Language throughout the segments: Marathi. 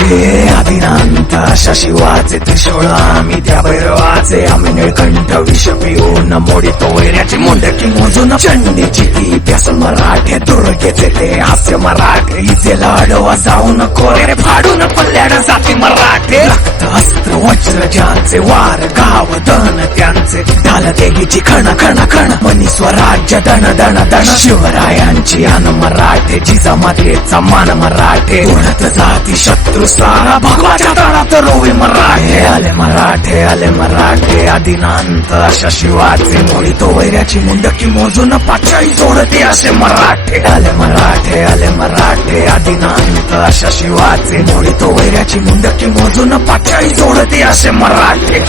आदिनांत अशा शिवाचे त्रिशूळ आम्ही त्या भैरवाचे आम्ही निळकंठ विष पिऊन मोडितो वैऱ्याची मुंडकी मोजून चंडीची ती प्यास मराठे दुर्गेचे ते हास्य मराठे इथे लाडवा जाऊन कोरे फाडून पल्ल्याड जाती मराठे रक्त अस्त्र वज्र ज्यांचे वार गाव दन त्यांचे ढाल देगीची खण खण खण मनी स्वराज्य दण दण दण शिवरायांची अन मराठे जिजामातेचा मान मराठे उडत जाती शत्रू सारा भगवाच्या तळात रोवे मराठे आले मराठे आदिनांत अशा शिवाचे मोडितो वैऱ्याची मुंडकी मोजून पाचाई जोडते असे मराठे आले मराठे आदिनांत अशा शिवाचे मोडितो वैऱ्याची मुंडकी मोजून पाचाई जोडते असे मराठे.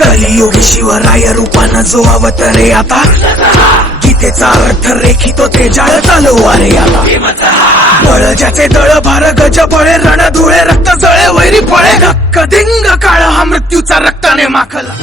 कलियुगी शिवराय रूपानं जो अवतरे आता गीतेचा अर्थ रेखितो ते जाळ तलवारे आता बळ ज्याचे दळ भार गज बळे रण धुळे रक्त जळे वैरी पळे धक्क धिंग काळ हा मृत्यूचा रक्ताने माखला.